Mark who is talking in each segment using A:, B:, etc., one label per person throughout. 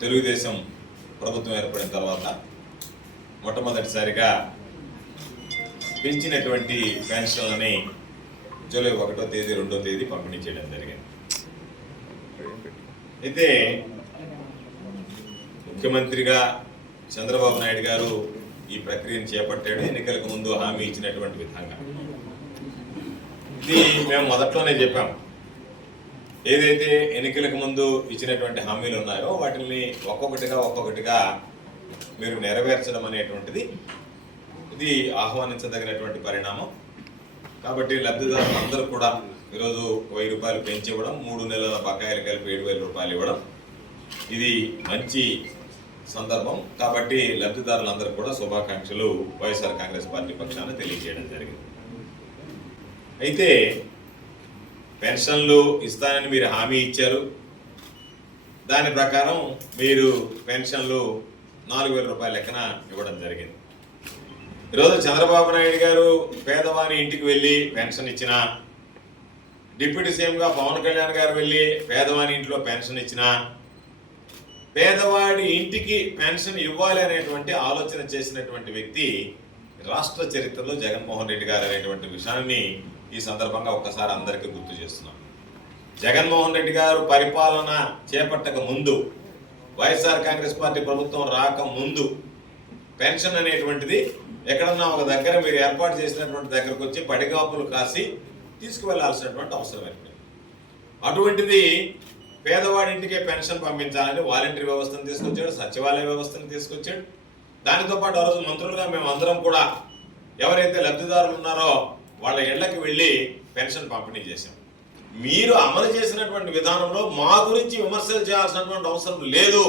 A: తెలుగుదేశం ప్రభుత్వం ఏర్పడిన తర్వాత మొట్టమొదటిసారిగా పెంచినటువంటి పెన్షన్లని జూలై ఒకటో తేదీ రెండో తేదీ పంపిణీ చేయడం జరిగింది. అయితే ముఖ్యమంత్రిగా చంద్రబాబు నాయుడు గారు ఈ ప్రక్రియను చేపట్టాడు. ఎన్నికలకు ముందు హామీ ఇచ్చినటువంటి విధంగా. ఇది మేము మొదట్లోనే చెప్పాం. ఏదైతే ఎన్నికలకు ముందు ఇచ్చినటువంటి హామీలు ఉన్నాయో వాటిని ఒక్కొక్కటిగా ఒక్కొక్కటిగా మీరు నెరవేర్చడం అనేటువంటిది ఇది ఆహ్వానించదగినటువంటి పరిణామం. కాబట్టి లబ్ధిదారులు అందరూ కూడా ఈరోజు వెయ్యి రూపాయలు పెంచి ఇవ్వడం మూడు నెలల బకాయిలు కలిపి ఏడు వేల రూపాయలు ఇవ్వడం ఇది మంచి సందర్భం. కాబట్టి లబ్ధిదారులందరూ కూడా శుభాకాంక్షలు వైఎస్ఆర్ కాంగ్రెస్ పార్టీ పక్షాన తెలియజేయడం జరిగింది. అయితే పెన్షన్లు ఇస్తానని మీరు హామీ ఇచ్చారు. దాని ప్రకారం మీరు పెన్షన్లు నాలుగు వేల రూపాయల లెక్కన ఇవ్వడం జరిగింది. ఈరోజు చంద్రబాబు నాయుడు గారు పేదవాని ఇంటికి వెళ్ళి పెన్షన్ ఇచ్చిన డిప్యూటీ సీఎంగా పవన్ కళ్యాణ్ గారు వెళ్ళి పేదవాని ఇంట్లో పెన్షన్ ఇచ్చిన పేదవాడి ఇంటికి పెన్షన్ ఇవ్వాలి అనేటువంటి ఆలోచన చేసినటువంటి వ్యక్తి రాష్ట్ర చరిత్రలో జగన్మోహన్ రెడ్డి గారు అనేటువంటి విషయాన్ని ఈ సందర్భంగా ఒక్కసారి అందరికీ గుర్తు చేస్తున్నాం. జగన్మోహన్ రెడ్డి గారు పరిపాలన చేపట్టక ముందు వైఎస్ఆర్ కాంగ్రెస్ పార్టీ ప్రభుత్వం రాక ముందు పెన్షన్ అనేటువంటిది ఎక్కడన్నా ఒక దగ్గర మీరు ఏర్పాటు చేసినటువంటి దగ్గరకు వచ్చి పడిగాపులు కాసి తీసుకువెళ్ళాల్సినటువంటి అవసరం ఏర్పడింది. అటువంటిది పేదవాడింటికే పెన్షన్ పంపించాలని వాలంటరీ వ్యవస్థను తీసుకొచ్చాడు సచివాలయ వ్యవస్థను తీసుకొచ్చాడు. దానితో పాటు ఆ రోజు మంత్రులుగా మేము అందరం కూడా ఎవరైతే లబ్ధిదారులు ఉన్నారో వాళ్ళ ఇళ్ళకి వెళ్ళి పెన్షన్ పంపిణీ చేశాం. మీరు అమలు చేసినటువంటి విధానంలో మా గురించి విమర్శలు చేయాల్సినటువంటి అవసరం లేదు.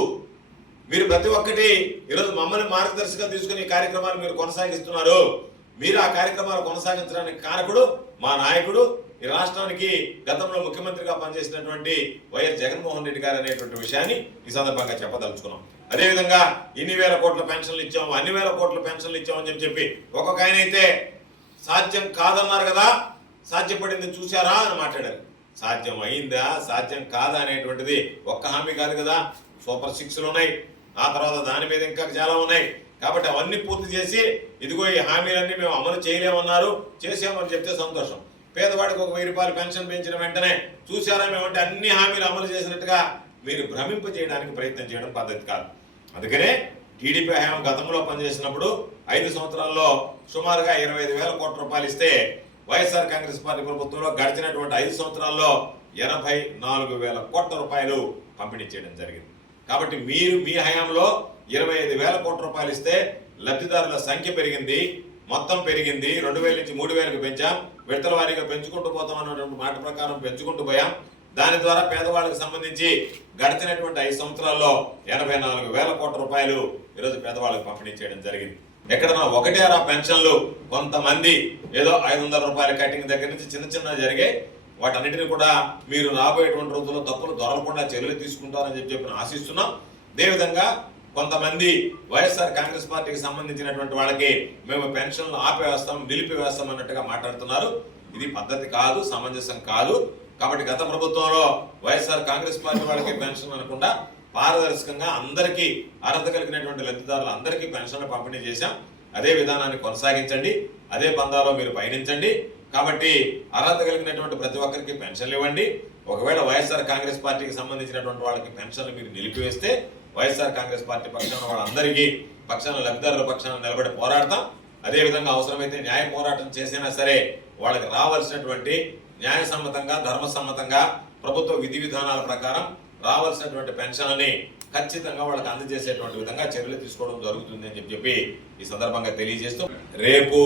A: మీరు ప్రతి ఒక్కటి ఈరోజు మమ్మల్ని మార్గదర్శిగా తీసుకుని ఈ కార్యక్రమాలు మీరు కొనసాగిస్తున్నారు. మీరు ఆ కార్యక్రమాలు కొనసాగించడానికి కారకుడు మా నాయకుడు ఈ రాష్ట్రానికి గతంలో ముఖ్యమంత్రిగా పనిచేసినటువంటి వైఎస్ జగన్మోహన్ రెడ్డి గారు అనేటువంటి విషయాన్ని ఈ సందర్భంగా చెప్పదలుచుకున్నాం. అదేవిధంగా ఇన్ని వేల కోట్ల పెన్షన్లు ఇచ్చాము అన్ని వేల కోట్ల పెన్షన్లు ఇచ్చామని చెప్పి చెప్పి ఒక్కొక్క ఆయన అయితే సాధ్యం కాదన్నారు కదా సాధ్యపడింది చూశారా అని మాట్లాడారు. సాధ్యం అయిందా సాధ్యం కాదా అనేటువంటిది ఒక్క హామీ కాదు కదా. సూపర్ సిక్స్లు ఉన్నాయి. ఆ తర్వాత దాని మీద ఇంకా చాలా ఉన్నాయి. కాబట్టి అవన్నీ పూర్తి చేసి ఇదిగో ఈ హామీలన్నీ మేము అమలు చేయలేమన్నారు. చేసామని చెప్తే సంతోషం. పేదవాడికి ఒక వెయ్యి రూపాయలు పెన్షన్ పెంచిన వెంటనే చూసారా మేమంటే అన్ని హామీలు అమలు చేసినట్టుగా మీరు భ్రమింప చేయడానికి ప్రయత్నం చేయడం పద్ధతి కాదు. అందుకనే టీడీపీ హయాం గతంలో పనిచేసినప్పుడు ఐదు సంవత్సరాల్లో సుమారుగా ఇరవై ఐదు వేల కోట్ల రూపాయలు ఇస్తే వైఎస్ఆర్ కాంగ్రెస్ పార్టీ ప్రభుత్వంలో గడిచినటువంటి ఐదు సంవత్సరాల్లో ఎనభై నాలుగు వేల కోట్ల రూపాయలు పంపిణీ చేయడం జరిగింది. కాబట్టి మీరు మీ హయాంలో ఇరవై ఐదు వేల కోట్ల రూపాయలు ఇస్తే లబ్ధిదారుల సంఖ్య పెరిగింది మొత్తం పెరిగింది. రెండు వేల నుంచి మూడు వేలకు పెంచాం. విడతల వారీగా పెంచుకుంటూ పోతాం అన్నటువంటి మాట ప్రకారం పెంచుకుంటూ పోయాం. దాని ద్వారా పేదవాళ్ళకి సంబంధించి గడిచినటువంటి ఐదు సంవత్సరాల్లో ఎనభై నాలుగు వేల కోట్ల రూపాయలు ఈరోజు పేదవాళ్ళకి పంపిణీ చేయడం జరిగింది. ఎక్కడన్నా ఒకటే రా పెన్షన్లు కొంతమంది ఏదో ఐదు వందల రూపాయల కటింగ్ దగ్గర నుంచి చిన్న చిన్న జరిగే వాటన్నిటిని కూడా మీరు రాబోయేటువంటి రోజుల్లో తప్పులు దొరకకుండా చర్యలు తీసుకుంటారని చెప్పి చెప్పి ఆశిస్తున్నాం. అదేవిధంగా కొంతమంది వైఎస్ఆర్ కాంగ్రెస్ పార్టీకి సంబంధించినటువంటి వాళ్ళకి మేము పెన్షన్లు ఆపేస్తాం నిలిపివేస్తాం అన్నట్టుగా మాట్లాడుతున్నారు. ఇది పద్ధతి కాదు సమంజసం కాదు. కాబట్టి గత ప్రభుత్వంలో వైఎస్ఆర్ కాంగ్రెస్ పార్టీ వాళ్ళకి పెన్షన్ అనకుండా పారదర్శకంగా అందరికీ అర్హత కలిగినటువంటి లబ్ధిదారులు అందరికీ పెన్షన్లు పంపిణీ చేశాం. అదే విధానాన్ని కొనసాగించండి. అదే పందాలో మీరు పయనించండి. కాబట్టి అర్హత కలిగినటువంటి ప్రతి ఒక్కరికి పెన్షన్లు ఇవ్వండి. ఒకవేళ వైఎస్ఆర్ కాంగ్రెస్ పార్టీకి సంబంధించినటువంటి వాళ్ళకి పెన్షన్లు మీరు నిలిపివేస్తే వైఎస్ఆర్ కాంగ్రెస్ పార్టీ పక్షాన వాళ్ళందరికీ పక్షాన లబ్ధిదారుల పక్షాన నిలబడి పోరాడతాం. అదేవిధంగా అవసరమైతే న్యాయ పోరాటం చేసినా సరే వాళ్ళకి రావాల్సినటువంటి న్యాయసమ్మతంగా ధర్మసమ్మతంగా ప్రభుత్వ విధి విధానాల ప్రకారం రావాల్సినటువంటి పెన్షన్లని ఖచ్చితంగా వాళ్ళకి అందజేసేటువంటి విధంగా చర్యలు తీసుకోవడం జరుగుతుంది అని చెప్పి చెప్పి ఈ సందర్భంగా తెలియజేస్తూ రేపు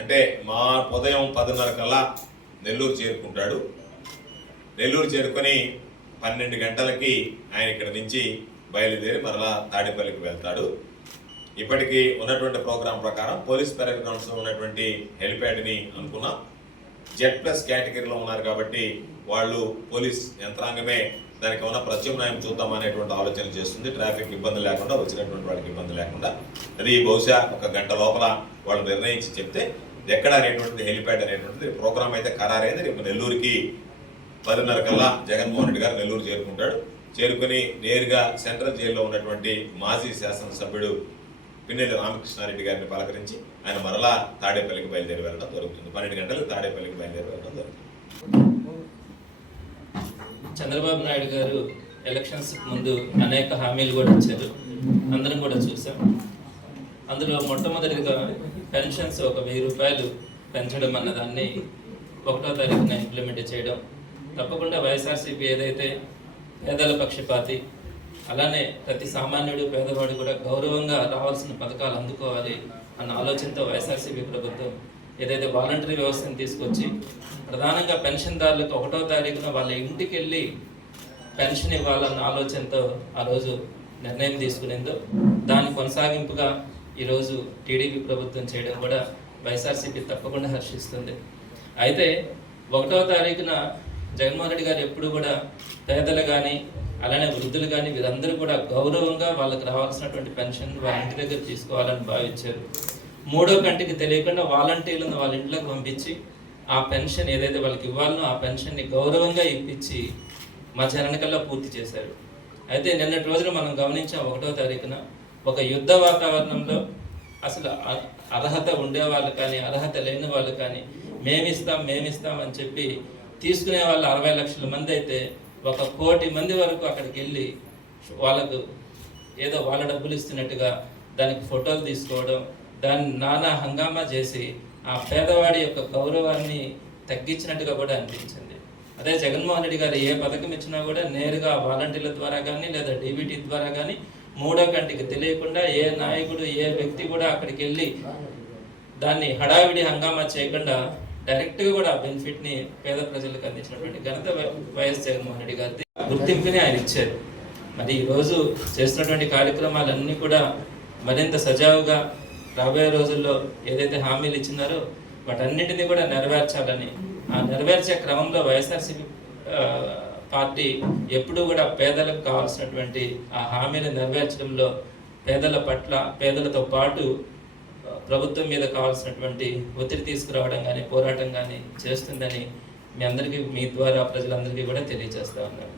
A: అంటే మా ఉదయం పదిన్నర కల్లా నెల్లూరు చేరుకుంటాడు. నెల్లూరు చేరుకొని పన్నెండు గంటలకి ఆయన ఇక్కడ నుంచి బయలుదేరి మరలా తాడేపల్లికి వెళ్తాడు. ఇప్పటికీ ఉన్నటువంటి ప్రోగ్రాం ప్రకారం పోలీస్ పెరగ ఉన్నటువంటి హెలిప్యాడ్ని అనుకున్నాం. జెడ్ ప్లస్ కేటగిరీలో ఉన్నారు కాబట్టి వాళ్ళు పోలీస్ యంత్రాంగమే దానికి ఏమైనా ప్రత్యామ్నాయం చూద్దాం అనేటువంటి ఆలోచన చేస్తుంది. ట్రాఫిక్ ఇబ్బంది లేకుండా వచ్చినటువంటి వాళ్ళకి ఇబ్బంది లేకుండా. అది బహుశా ఒక గంట లోపల వాళ్ళు నిర్ణయించి చెప్తే ఎక్కడ అనేటువంటిది హెలిప్యాడ్ అనేటువంటిది ప్రోగ్రామ్ అయితే ఖరారైంది. రేపు నెల్లూరుకి పదిన్నర కల్లా జగన్మోహన్ రెడ్డి గారు నెల్లూరు చేరుకుంటాడు. చేరుకుని నేరుగా సెంట్రల్ జైల్లో ఉన్నటువంటి మాజీ శాసనసభ్యుడు పిన్నెల్లి రామకృష్ణారెడ్డి గారిని పలకరించి ఆయన మరలా తాడేపల్లికి బయలుదేరి వెళ్ళడం జరుగుతుంది. పన్నెండు గంటలకు తాడేపల్లికి బయలుదేరి వెళ్ళడం జరుగుతుంది.
B: చంద్రబాబు నాయుడు గారు ఎలక్షన్స్ ముందు అనేక హామీలు కూడా ఇచ్చారు. అందరం కూడా చూసాం. అందులో మొట్టమొదటిగా పెన్షన్స్ ఒక వెయ్యి రూపాయలు పెంచడం అన్న దాన్ని ఒకటో తారీఖున ఇంప్లిమెంట్ చేయడం. తప్పకుండా వైఎస్ఆర్సీపీ ఏదైతే పేదల పక్షపాతి అలానే ప్రతి సామాన్యుడు పేదవాడు కూడా గౌరవంగా రావాల్సిన పథకాలు అందుకోవాలి అన్న ఆలోచనతో వైఎస్ఆర్సీపీ ప్రభుత్వం ఏదైతే వాలంటరీ వ్యవస్థను తీసుకొచ్చి ప్రధానంగా పెన్షన్దారులకు ఒకటో తారీఖున వాళ్ళ ఇంటికి వెళ్ళి పెన్షన్ ఇవ్వాలన్న ఆలోచనతో ఆ రోజు నిర్ణయం తీసుకునేందో దాని కొనసాగింపుగా ఈరోజు టీడీపీ ప్రభుత్వం చేయడం కూడా వైఎస్ఆర్సీపీ తప్పకుండా హర్షిస్తుంది. అయితే ఒకటో తారీఖున జగన్మోహన్ రెడ్డి గారు ఎప్పుడు కూడా పేదలు కానీ అలానే వృద్ధులు కానీ వీరందరూ కూడా గౌరవంగా వాళ్ళకి రావాల్సినటువంటి పెన్షన్ వాళ్ళ ఇంటి దగ్గర తీసుకోవాలని భావించారు. మూడో కంటికి తెలియకుండా వాలంటీర్లను వాళ్ళ ఇంట్లోకి పంపించి ఆ పెన్షన్ ఏదైతే వాళ్ళకి ఇవ్వాలనో ఆ పెన్షన్ని గౌరవంగా ఇప్పించి మా చరణకల్లా పూర్తి చేశారు. అయితే నిన్నటి రోజున మనం గమనించాం ఒకటో తారీఖున ఒక యుద్ధ వాతావరణంలో అసలు అర్హత ఉండే వాళ్ళు కానీ అర్హత లేని వాళ్ళు కానీ మేమిస్తాం మేమిస్తాం అని చెప్పి తీసుకునే వాళ్ళు అరవై లక్షల మంది అయితే ఒక కోటి మంది వరకు అక్కడికి వెళ్ళి వాళ్ళకు ఏదో వాళ్ళ డబ్బులు ఇస్తున్నట్టుగా దానికి ఫోటోలు తీసుకోవడం దాన్ని నానా హంగామా చేసి ఆ పేదవాడి యొక్క గౌరవాన్ని తగ్గించినట్టుగా కూడా అనిపించింది. అదే జగన్మోహన్ రెడ్డి గారు ఏ పథకం ఇచ్చినా కూడా నేరుగా వాలంటీర్ల ద్వారా కానీ లేదా డీబీటీ ద్వారా కానీ మూడో కంటికి తెలియకుండా ఏ నాయకుడు ఏ వ్యక్తి కూడా అక్కడికి వెళ్ళి దాన్ని హడావిడి హంగామా చేయకుండా డైరెక్ట్గా కూడా ఆ బెనిఫిట్ని పేద ప్రజలకు అందించినటువంటి ఘనత వైఎస్ జగన్మోహన్ రెడ్డి గారి గుర్తింపుని ఆయన ఇచ్చారు. మరి ఈరోజు చేస్తున్నటువంటి కార్యక్రమాలన్నీ కూడా మరింత సజావుగా రాబోయే రోజుల్లో ఏదైతే హామీలు ఇచ్చినారో వాటన్నిటిని కూడా నెరవేర్చాలని ఆ నెరవేర్చే క్రమంలో వైఎస్ఆర్సీపీ పార్టీ ఎప్పుడూ కూడా పేదలకు కావాల్సినటువంటి ఆ హామీలు నెరవేర్చడంలో పేదల పట్ల పేదలతో పాటు ప్రభుత్వం మీద కావాల్సినటువంటి ఒత్తిడి తీసుకురావడం కానీ పోరాటం కానీ చేస్తుందని మీ అందరికీ మీ ద్వారా ప్రజలందరికీ కూడా తెలియజేస్తా ఉన్నాను.